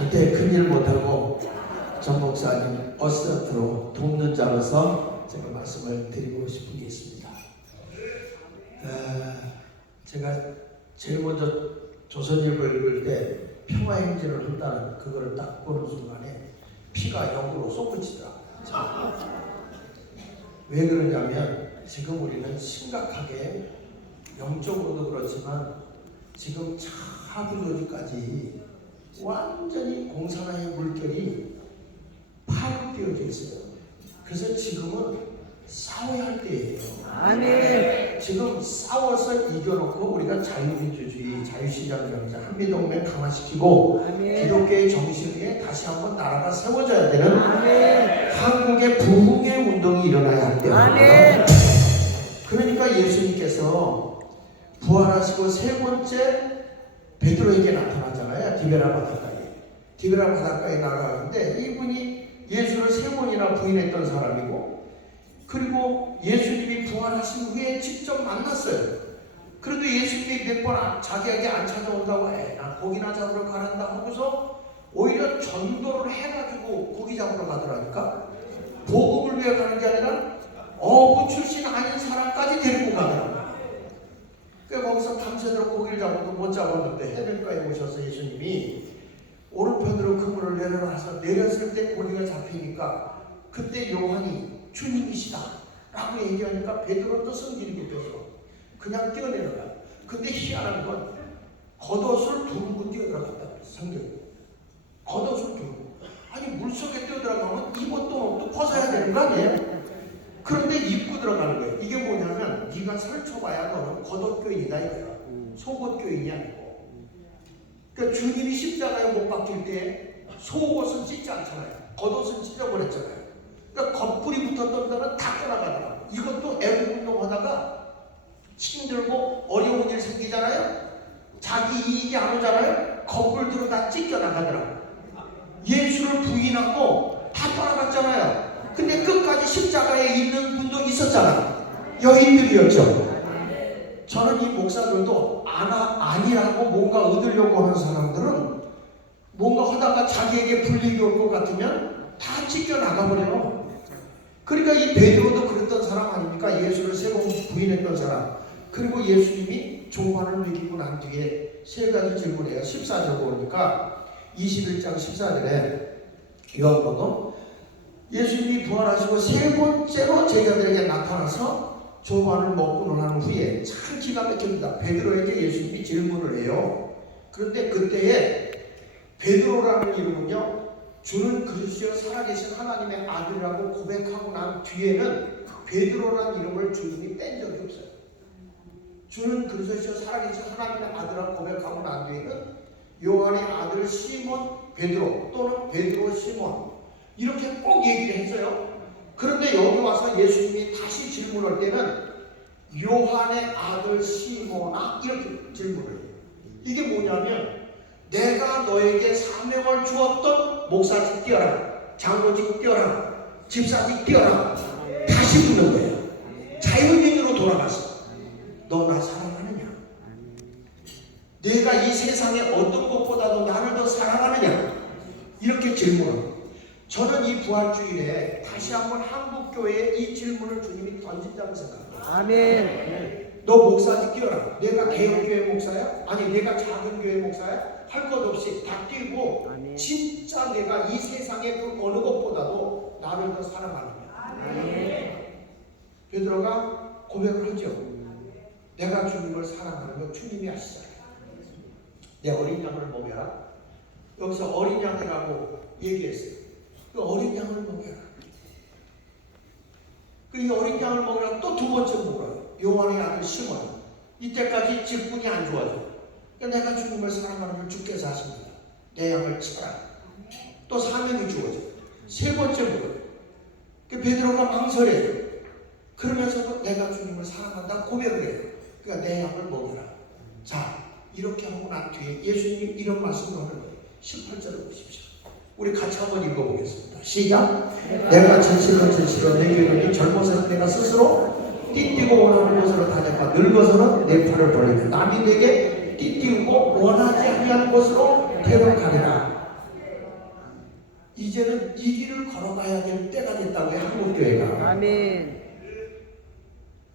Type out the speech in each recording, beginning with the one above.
절대 큰일 못하고 전 목사님 어시스턴트로 돕는 자로서 제가 말씀을 드리고 싶은 게 있습니다. 제가 제일 먼저 조선일보 읽을 때 평화행진을 한다는 그거를 딱 보는 순간에 피가 역으로 솟구치더라고요. 왜 그러냐면 지금 우리는 심각하게 영적으로도 그렇지만 지금 차부조지까지 완전히 공산화의 물결이 파급되어져 있어요. 그래서 지금은 싸워야 할 때예요. 아멘. 지금 싸워서 이겨놓고 우리가 자유민주주의, 자유시장 경제, 한미동맹 강화시키고 아멘. 기독교의 정신 위에 다시 한번 나라가 세워져야 되는 아멘. 한국의 부흥의 운동이 일어나야 할 때예요. 아멘. 그러니까 예수님께서 부활하시고 세 번째 베드로에게 나타나잖아요. 디베라 바닷가에. 디베라 바닷가에 나가는데 이분이 예수를 세 번이나 부인했던 사람이고, 그리고 예수님이 부활하신 후에 직접 만났어요. 그래도 예수님이 몇 번 자기에게 안 찾아온다고 나 고기나 잡으러 가란다 하고서 오히려 전도를 해가지고 고기 잡으러 가더라니까. 복음을 위해 가는 게 아니라 어부 출신 아닌 사람까지 데리고 가더라고요. 거기서 밤새도록 고기를 잡아도 못 잡았는데 해변가에 오셔서 예수님이 오른편으로 그물을 내려라 해서 내렸을 때 고기가 잡히니까 그때 요한이 주님이시다 라고 얘기하니까 베드로도 성질이 급해서 그냥 뛰어내려가. 근데 희한한 건 겉옷을 두르고 뛰어들어갔다 그랬어. 성경이 겉옷을 두르고. 아니 물속에 뛰어들어가면 입었던 옷도 벗어야 되는 거 아니에요? 그런데 입고 들어가는 거예요. 이게 뭐냐면 네가 설쳐봐야 너는 겉옷교인이다 이거야. 속옷교인이 아니고. 그러니까 주님이 십자가에 못 박힐 때 속옷은 찢지 않잖아요. 겉옷은 찢어버렸잖아요. 그러니까 겉불이 붙었던 데는 다 떠나가더라고. 이것도 애국운동 하다가 힘들고 어려운 일 생기잖아요. 자기 이익이 안 오잖아요. 겉불들은 다 찢겨나가더라고. 예수를 부인하고 다 떠나갔잖아요. 근데 끝까지 십자가에 있는 분도 있었잖아. 여인들이었죠. 저는 이 목사들도 아니라고 뭔가 얻으려고 하는 사람들은 뭔가 하다가 자기에게 불리기 올 것 같으면 다 찢겨나가버려요. 그러니까 이 베드로도 그랬던 사람 아닙니까? 예수를 세 번 부인했던 사람. 그리고 예수님이 종관을 먹이고 난 뒤에 세 가지 질문해요. 14절 보니까 21장 14절에 요한복음 예수님이 부활하시고 세 번째로 제자들에게 나타나서 조반을 먹고 난 후에 참 기가 막힙니다. 베드로에게 예수님이 질문을 해요. 그런데 그때에 베드로라는 이름은요, 주는 그리스도 살아계신 하나님의 아들이라고 고백하고 난 뒤에는 베드로라는 이름을 주님이 뺀 적이 없어요. 주는 그리스도 살아계신 하나님의 아들이라고 고백하고 난 뒤에는 요한의 아들 시몬 베드로 또는 베드로 시몬 이렇게 꼭 얘기를 했어요. 그런데 여기 와서 예수님이 다시 질문할 때는 요한의 아들 시몬아 이렇게 질문을 해요. 이게 뭐냐면 내가 너에게 사명을 주었던 목사직 뛰어라, 장로직 뛰어라, 집사직 뛰어라 다시 묻는 거예요. 자연인으로 돌아가서 너 나 사랑하느냐? 내가 이 세상에 어떤 것보다도 나를 더 사랑하느냐? 이렇게 질문을. 저는 이 부활주일에 다시 한번 한국교회에 이 질문을 주님이 던진다고 생각합니다. 아멘. 너 목사직 뛰어라. 내가 개혁교회 목사야? 아니 내가 작은 교회 목사야? 할 것 없이 다 뛰고 아멘. 진짜 내가 이 세상의 그 어느 것보다도 나를 더 사랑하느냐. 아멘. 베드로가 고백을 하죠. 내가 주님을 사랑하는 건 주님이 아시잖아요. 내 어린 양을 먹여라. 여기서 어린 양이라고 얘기했어요. 그 어린 양을 먹여라. 그 이 어린 양을 먹으라고 또 두 번째 먹어요. 요한의 아들 시몬. 이때까지 직분이 안 좋아져. 그러니까 내가 주님을 사랑하는 걸 주께서 하십니다. 내 양을 치라. 또 사명이 주어져. 세 번째 먹어요. 그 베드로가 망설여요. 그러면서도 내가 주님을 사랑한다고 고백을 해요. 그러니까 내 양을 먹여라. 자, 이렇게 하고 난 뒤에 예수님이 이런 말씀을 하는 거예요. 18절을 보십시오. 우리 같이 한번 읽어보겠습니다. 시작. 내가 진실로 내게 젊어서는 내가 스스로 띠띠고 원하는 곳으로 다녔고 늙어서는 내 팔을 벌리며 남이 내게 띠띠고 원하지 아니한 곳으로 데려가리라. 이제는 이 길을 걸어가야 될 때가 됐다고요. 한국교회가. 아멘.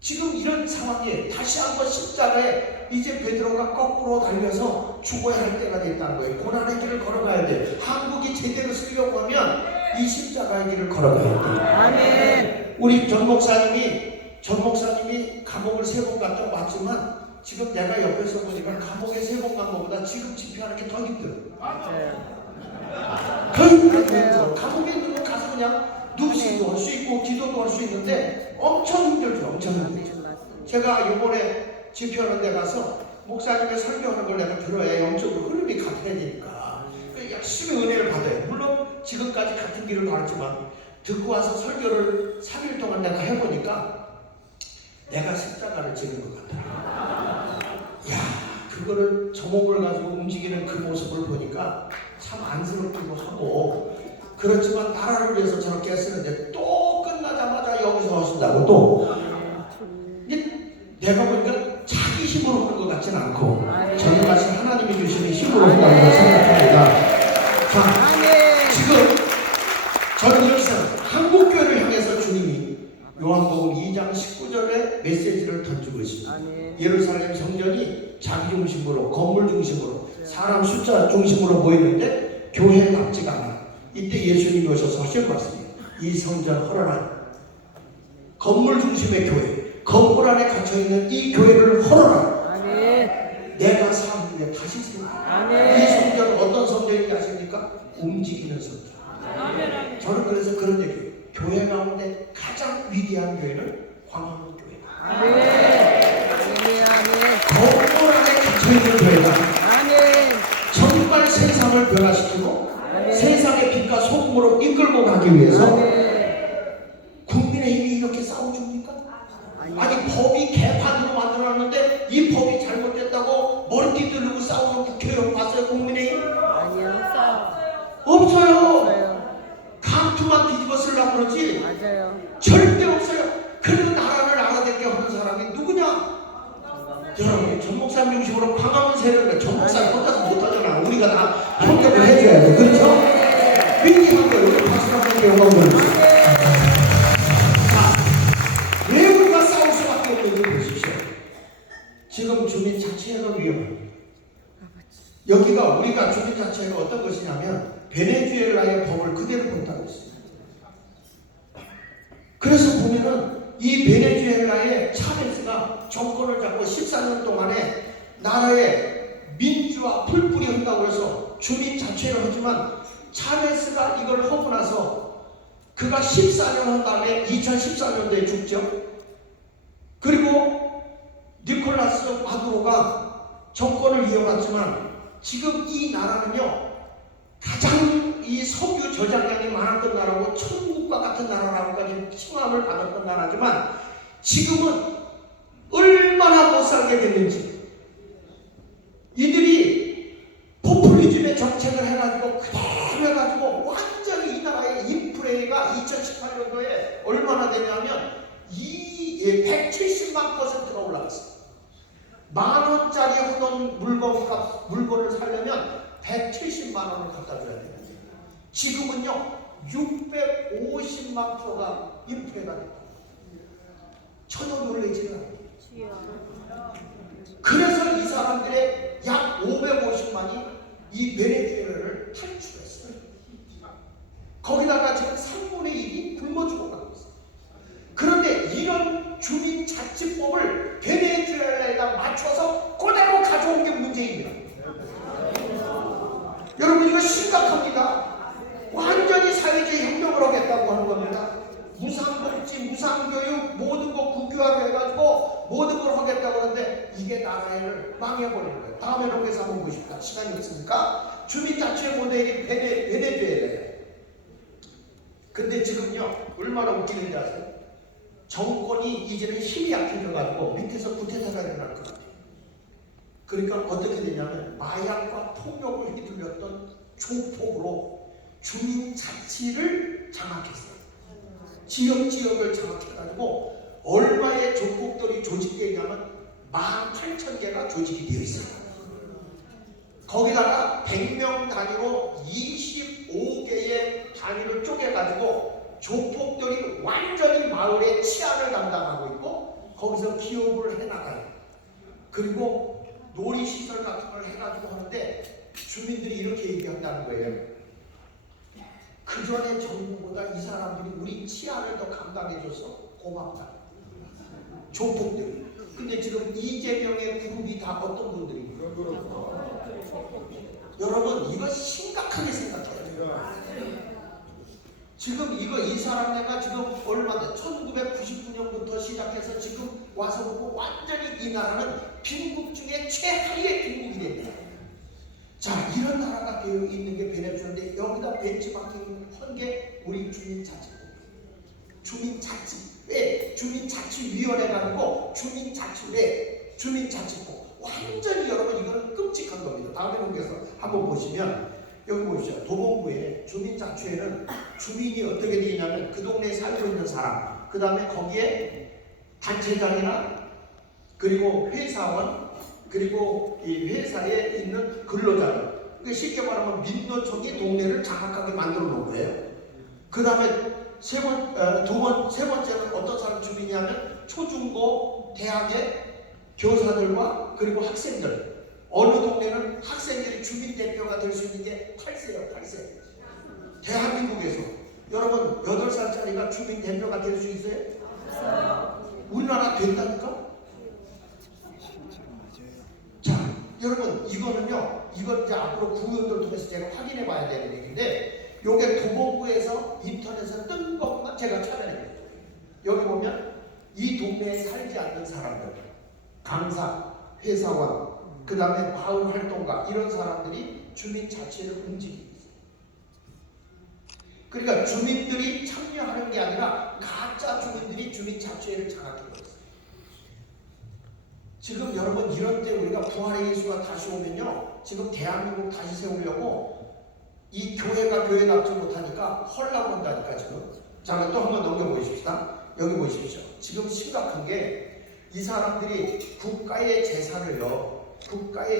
지금 이런 상황에 다시 한번 십자가에 이제 베드로가 거꾸로 달려서 죽어야 할 때가 됐다는 거예요. 고난의 길을 걸어가야 돼. 한국이 제대로 쓰려고 하면 이 십자가의 길을 걸어가야 돼. 아멘. 우리 전 목사님이 감옥을 3번 갔다 왔지만 지금 내가 옆에서 보니까 감옥에 3번 간 것보다 지금 집회하는 게 더 힘들어. 맞아요. 더 힘들어. 감옥에 있는 건 가서 그냥 눕시도 할 수 있고 기도도 할 수 있는데 엄청 힘들죠. 엄청 힘들죠. 제가 이번에 집회하는 데 가서 목사님의 설교하는 걸 내가 들어야 영적으로 흐름이 같아야 되니까 열심히 은혜를 받아요. 물론 지금까지 같은 길을 걸었지만 듣고 와서 설교를 3일 동안 내가 해보니까 내가 십자가를 지는 것 같아. 야, 그거를 저몸을 가지고 움직이는 그 모습을 보니까 참 안쓰럽기도 하고, 그렇지만 나라를 위해서 저렇게 했었는데 또 끝나자마자 여기서 하신다고 또 내가 보니까 자기 힘으로 하는 것 같지는 않고 저는 마치 하나님이 주시는 힘으로 한다고 생각합니다. 자, 지금 저는 여기서 한국교회를 향해서 주님이 요한복음 2장 19절에 메시지를 던지고 있습니다. 예루살렘 성전이 자기 중심으로, 건물 중심으로, 사람 숫자 중심으로 보이는데 교회답지가 않아. 이때 예수님이 오셔서 하실 말씀이에요. 이 성전 헐어라. 건물 중심의 교회, 건물 안에 갇혀있는 이 교회를 헐어라. 내가 삶 위에 다시 세우라. 이 성전은 어떤 성전인지 아십니까? 움직이는 성전. 저는 그래서 그런 얘기예요. 교회 가운데 가장 위대한 교회는 광화문 교회다. 건물 안에 갇혀있는 교회다. 정말 세상을 변화시키고 세상의 빛과 소금으로 이끌고 가기 위해서 국민의힘이 이렇게 싸워줍니까? 아니 법이 개판으로 만들어놨는데 이 법이 잘못됐다고 머리띠 들고 싸우는 국회의원 봤어요? 국민의힘? 없어요. 감투만 뒤집어 쓰려고 그러지 절대 없어요. 그 나라를 알아듣게 하는 사람이 누구냐? 여러분, 전 목사님 중심으로 광화문 세력을 전 목사님 혼자서 못하잖아. 우리가 다 협력을 해줘야 돼. 그렇죠? 위기한 거예요. 우리 박수 한번 영광 돌려주세요. 자, 왜 우리가 싸울 수밖에 없는지 보십시오. 지금 주민 자체가 위험합니다. 여기가 우리가 주민 자체가 어떤 것이냐면 베네수엘라의 법을 그대로 본다고 했습니다. 그래서 보면은 이 베네수엘라의 차베스가 정권을 잡고 14년 동안에 나라에 민주화 풀뿌리 한다고 해서 주민 자체를 하지만 차베스가 이걸 하고 나서 그가 14년 한 다음에 2014년도에 죽죠. 그리고 니콜라스 마두로가 정권을 이어갔지만 지금 이 나라는요 가장 이 석유 저장량이 많았던 나라고 천국과 같은 나라라고까지 칭함을 받았던 나라지만 지금은 얼마나 못 살게 됐는지 이들이 포퓰리즘의 정책을 해가지고 그대로 해가지고 완전히 이 나라의 인플레가 2018년도에 얼마나 되냐면 170만 %가 올라갔어요. 만원짜리 하던 물건을 사려면 170만 원을 갖다 줘야 돼요. 지금은요 650만 %가 인플레가 됐다. 전혀 놀라지는 않아요. 그래서 이 사람들의 약 550만이 이 베네수엘라를 탈출했어요. 거기다가 지금 3분의 1이 굶어 죽어가고 있어요. 그런데 이런 주민자치법을 베네수엘라에다 맞춰서 그대로 가져온 게 문제입니다. 여러분 이거 심각합니다. 완전히 사회주의 혁명을 하겠다고 하는 겁니다. 무상복지, 무상교육 모든 거 국유화로 해가지고 모든 걸 하겠다고 하는데 이게 나라를 망해버리는 거예요. 다음에 여기서 한번 보십시다. 시간이 없으니까. 주민자치 모델이 베네수엘라예요. 근데 지금요 얼마나 웃기는지 아세요? 정권이 이제는 힘이 약해져가지고 밑에서 구태타가 일어날 것 같아요. 그러니까 어떻게 되냐면 마약과 폭력을 휘둘렸던 조폭으로 주민자치를 장악했어요. 지역을 장악해가지고 얼마의 조폭들이 조직되어 있냐면 18,000개가 조직이 되어 있어요. 거기다가 100명 단위로 25개의 단위를 쪼개가지고 조폭들이 완전히 마을의 치안을 담당하고 있고 거기서 기업을 해나가요. 그리고 놀이시설 같은 걸 해가지고 하는데 주민들이 이렇게 얘기한다는 거예요. 그 전에 정부보다 이 사람들이 우리 치안을 더 감당해줘서 고맙다. 조폭들. 근데 지금 이재명의 그룹이 다 어떤 분들입니까? 여러분 이거 심각하게 생각해요. 지금 이거 이 사람네가 지금 얼마나 1999년부터 시작해서 지금 와서 보고 완전히 이 나라는 빈국 중에 최하위의 빈국이 됩니다. 자, 이런 나라가 되어 있는 게 베네수엘인데 여기다 벤치마킹 한 게 우리 주민자치법이에요. 주민자치. 왜? 주민자치위원회가 아니고 주민자치회, 주민자치법. 완전히 여러분 이거는 끔찍한 겁니다. 다음에 넘겨서 한번 보시면 여기 보시죠. 도봉구에 주민자치회는 주민이 어떻게 되냐면 그 동네에 살고 있는 사람, 그 다음에 거기에 단체장이나 그리고 회사원, 그리고 이 회사에 있는 근로자들. 그러니까 쉽게 말하면 민노총이 동네를 장악하게 만들어 놓은 거예요. 그 다음에 세 번째는 어떤 사람 주민이냐면 초중고 대학의 교사들과 그리고 학생들. 어느 동네는 학생들이 주민 대표가 될 수 있는 게 8세예요. 8세. 대한민국에서 여러분 8살짜리가 주민 대표가 될 수 있어요? 우리나라 된다니까? 자, 여러분 이거는요. 이건 이제 앞으로 구역을 통해서 제가 확인해 봐야 되는 얘기인데 요게 도봉구에서 인터넷에 뜬 것만 제가 찾아내는 거예요. 여기 보면 이 동네에 살지 않는 사람들, 강사, 회사원, 그 다음에 마을 활동가 이런 사람들이 주민자치를 움직이고 있어요. 그러니까 주민들이 참여하는 게 아니라 가짜 주민들이 주민자치회를 장악하고 있어요. 지금 여러분 이런 때 우리가 부활의 예수가 다시 오면요. 지금 대한민국 다시 세우려고 이 교회가 교회답지 못하니까 헐라고 한다니까 지금. 자, 또 한번 넘겨보십시다. 여기 보십시오. 지금 심각한 게 이 사람들이 국가의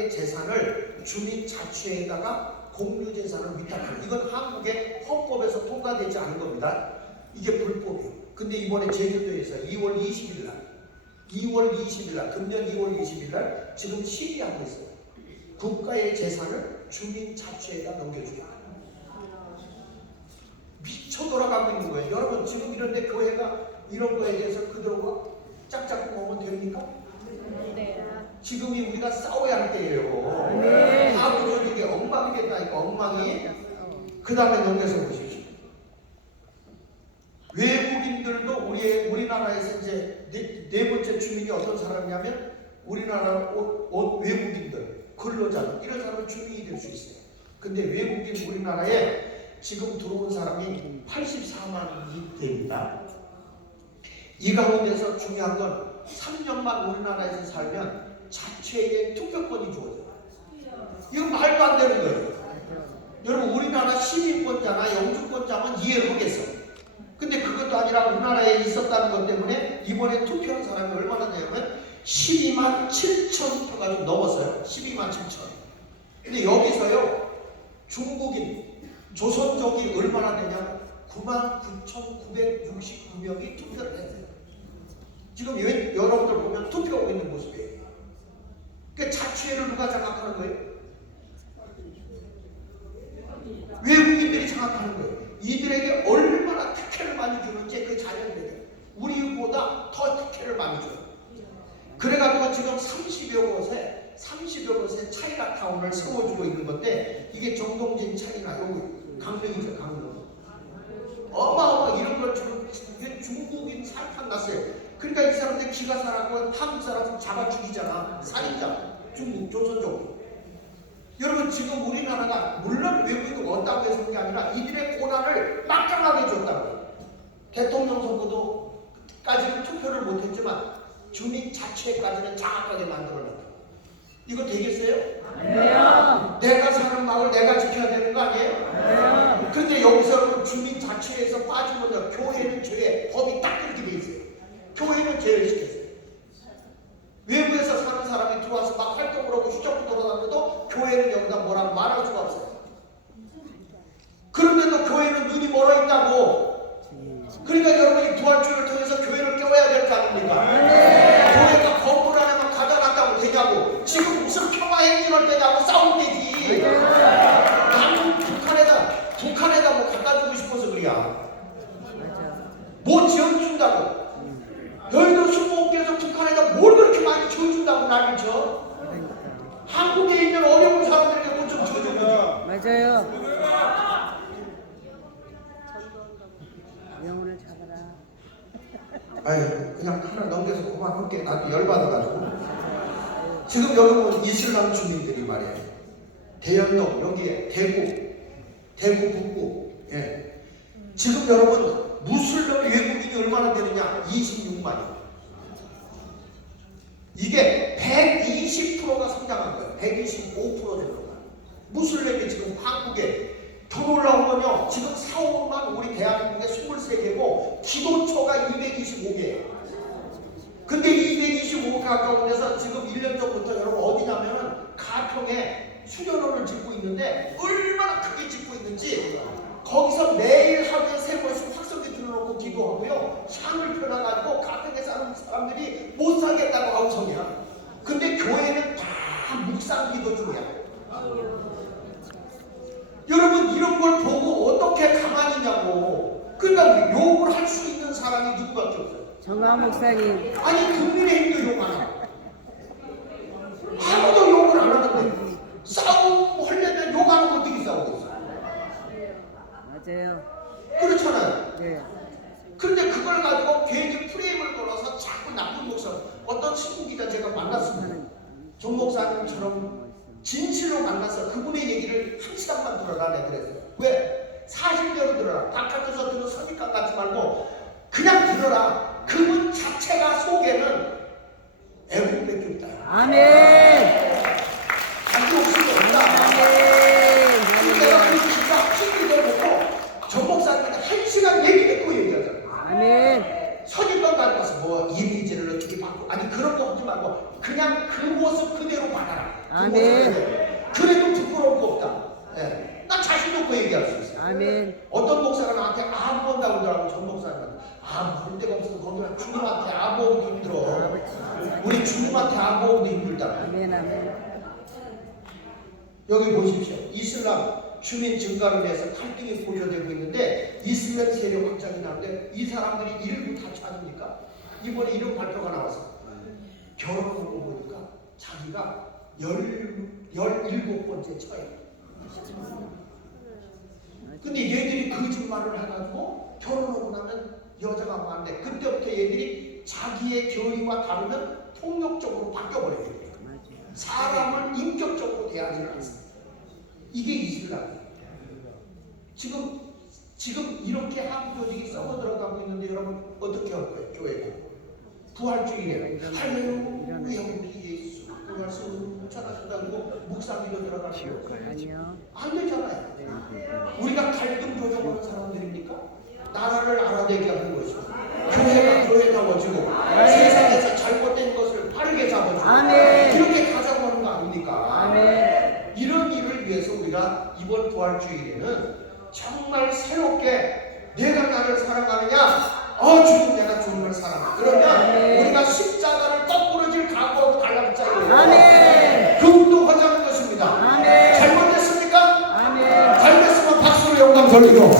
재산을 주민자치회에다가 공유재산을 위탁하는, 이건 한국의 헌법에서 통과되지 않은 겁니다. 이게 불법이에요. 근데 이번에 제주도에서 2월 20일 날 금년 2월 20일 날 지금 시위하고 있어요. 국가의 재산을 주민자치회에다 넘겨주게. 미쳐 돌아가고 있는 거예요. 여러분 지금 이런데 교회가 이런 거에 대해서 그대로 짝짝 보면 됩니까? 네. 지금이 우리가 싸워야 할 때예요. 네. 다 무슨 이게 엉망이겠다니까 엉망이. 그 다음에 넘겨서 보십시오. 외국인들도 우리나라에서 이제 네 번째 주민이 어떤 사람이냐면 우리나라 외국인들, 근로자들 이런 사람은 주민이 될 수 있어요. 근데 외국인 우리나라에 지금 들어온 사람이 84만이 됩니다. 이 가운데서 중요한 건 3년만 우리나라에서 살면 자체의 투표권이 주어져요. 이건 말도 안 되는 거예요. 여러분 우리나라 시민권자나 영주권자만 이해를 하겠어. 근데 그것도 아니라 우리나라에 있었다는 것 때문에 이번에 투표한 사람이 얼마나 되냐면 12만 7천 표가 좀 넘었어요. 12만 7천. 근데 여기서요 중국인 조선족이 얼마나 되냐면 99,969명이 투표를 했어요. 지금 여러분들 보면 투표하고 있는 모습이에요. 그러니까 자치회를 누가 장악하는 거예요? 외국인들이 장악하는 거예요. 이들에게 얼마나 특혜를 많이 주는지 그 자녀들에게 우리보다 더 특혜를 많이 줘요. 그래가지고 지금 30여 곳에 차이나타운을 세워주고 있는 건데 이게 정동진 차이나 여기 강릉이죠. 강릉. 어마어마 이런 걸 지금 중국인 살판 났어요. 그러니까 이 사람들 기가 살아고 한국 사람 잡아 죽이잖아. 살인자. 중국 조선족. 여러분 지금 우리나라가 물론 외국인이 없다고 해서 그런 게 아니라 이들의 고난을 막강하게 줬다고요. 대통령 선거도까지는 투표를 못했지만 주민자치회까지는 장악하게 만들어놨다. 이거 되겠어요? 아니요. 내가 사는 마을 내가 지켜야 되는 거 아니에요? 아니요. 근데 여기서 주민자치회에서 빠지면 교회는 죄, 법이 딱 그렇게 돼 있어요. 교회는 죄를 시켰어요. 외부에서 사는 사람이 들어와서 막 활동을 하고 휴전부 돌아다녀도 교회는 여기다 뭐라고 말할 수가 없어요. 그런데도 교회는 눈이 멀어 된다고. 그러니까 여러분이 부활주의를 통해서 교회를 깨워야 될 거 아닙니까? 교회가 건물 안에만 가져놨다고 되냐고. 지금 무슨 평화행진할 때냐고 싸울 때지. 나는 북한에다 뭐 갖다 주고 싶어서 그래야. 뭐 지어준다고. 너희들 25개에서 북한에다 뭘 그렇게 많이 지어준다고 난리 쳐. 한국에 있는 어려운 사람들에게 뭐 좀 지어주고. 맞아요. 영혼을 잡아라. 아유, 그냥 하나 넘겨서 그만할게. 나도 열받아가지고. 지금 여기 보면 이슬람 주민들이 말이에요. 대연동 여기에 대구 북구. 예. 지금 여러분 무슬림 외국인이 얼마나 되느냐? 26만이요. 이게 120%가 성장한 거예요. 125% 정도가. 무슬림이 지금 한국에 더 놀라운 건요. 지금 4, 5만 우리 대한민국에 23개고 기도처가 225개예요. 근데 225개 가까운 데서 지금 1년 전부터 여러분 어디냐면은 가평에 수련원을 짓고 있는데 얼마나 크게 짓고 있는지 거기서 매일 하루에 3번씩 확성기 들어놓고 기도하고요. 샹을 펴놔가지고 가평에 사는 사람들이 못 살겠다고 아우성이야. 근데 교회는 다 묵상 기도 중이야. 여러분 이런 걸 보고 어떻게 가만히 있냐고. 그러니까 욕을 할 수 있는 사람이 누구밖에 없어요. 정화 목사님. 아니 국민의힘도 욕 안 하고 아무도 욕을 안 하는데 싸움 하려면 욕하는 거 어떻게 싸우고 있어. 맞아요. 그렇잖아요. 네. 근데 그걸 가지고 괜히 프레임을 걸어서 자꾸 나쁜 목사. 어떤 신부 기자 제가 만났습니다. 정 목사님처럼 진실로 만나서 그분의 얘기를 1시간만 들어라 내가 그랬어요. 왜? 사실대로 들어라. 바깥에서 들은 선입관 같지 말고 그냥 들어라. 그분 자체가 속에는 애국밖에 없다. 아멘. 자기 욕심이 없다. 아멘. 내가 그 기가 찔리게 보고 정 목사님한테 1시간 얘기 듣고 얘기하잖아. 아멘. 선입관 가지고 와서 뭐 이미지를 어떻게 바꾸고 아니 그런 거 하지 말고 그냥 그 모습 그대로 받아라. 아멘. 그래도 부끄러울 거 없다. 예. 난 자신 놓고 얘기할 수 있어요. 아멘. 어떤 목사가 나한테 아부 온다고 그러더라고. 전 목사님한테 아부 올 데가 없어서 거기는 주님한테 아부 오기 힘들어. 우리 주님한테 아부 오기도 힘들다. 아멘. 아멘. 여기 보십시오. 이슬람 주민 증가를 위해서 갈등이 고조되고 있는데 이슬람 세력 확장이 나는데 이 사람들이 일부 다 찾습니까? 이번에 이런 발표가 나왔어. 결혼하고 보니까 자기가 17번째 처예요. 근데 얘들이 거짓말을 해가지고 결혼하고 나면 여자가 많네. 그때부터 얘들이 자기의 교리와 다르면 폭력적으로 바뀌어버려요. 사람을 인격적으로 대하지 않습니다. 이게 이슬람이에요. 지금 이렇게 한국 조직이 썩어 들어가고 있는데 여러분 어떻게 할 거예요? 교회가 부활주의래요. 할렐루야 우리 예수 그 말씀 전하신다고 묵상기도 들어가고 아니요. 안 되잖아요. 우리가 갈등 조정하는 사람들입니까? 나라를 알아내게 하는 것이고 교회가 교회다워지고 세상에서 잘못된 것을 바르게 잡아주고 아멘. 이렇게 가자고 하는 거 아닙니까? 아멘. 이런 일을 위해서 우리가 이번 부활주일에는 정말 새롭게 내가 나를 사랑하느냐? 주님 내가 주님을 사랑해. 그러면 아멘. 우리가 십자가를 거꾸로 질 각오하고 달라붙자요. 아멘. 그 운동하자는 것입니다. 아멘. 잘못됐습니까? 아멘. 잘못했으면 박수로 영광 돌리고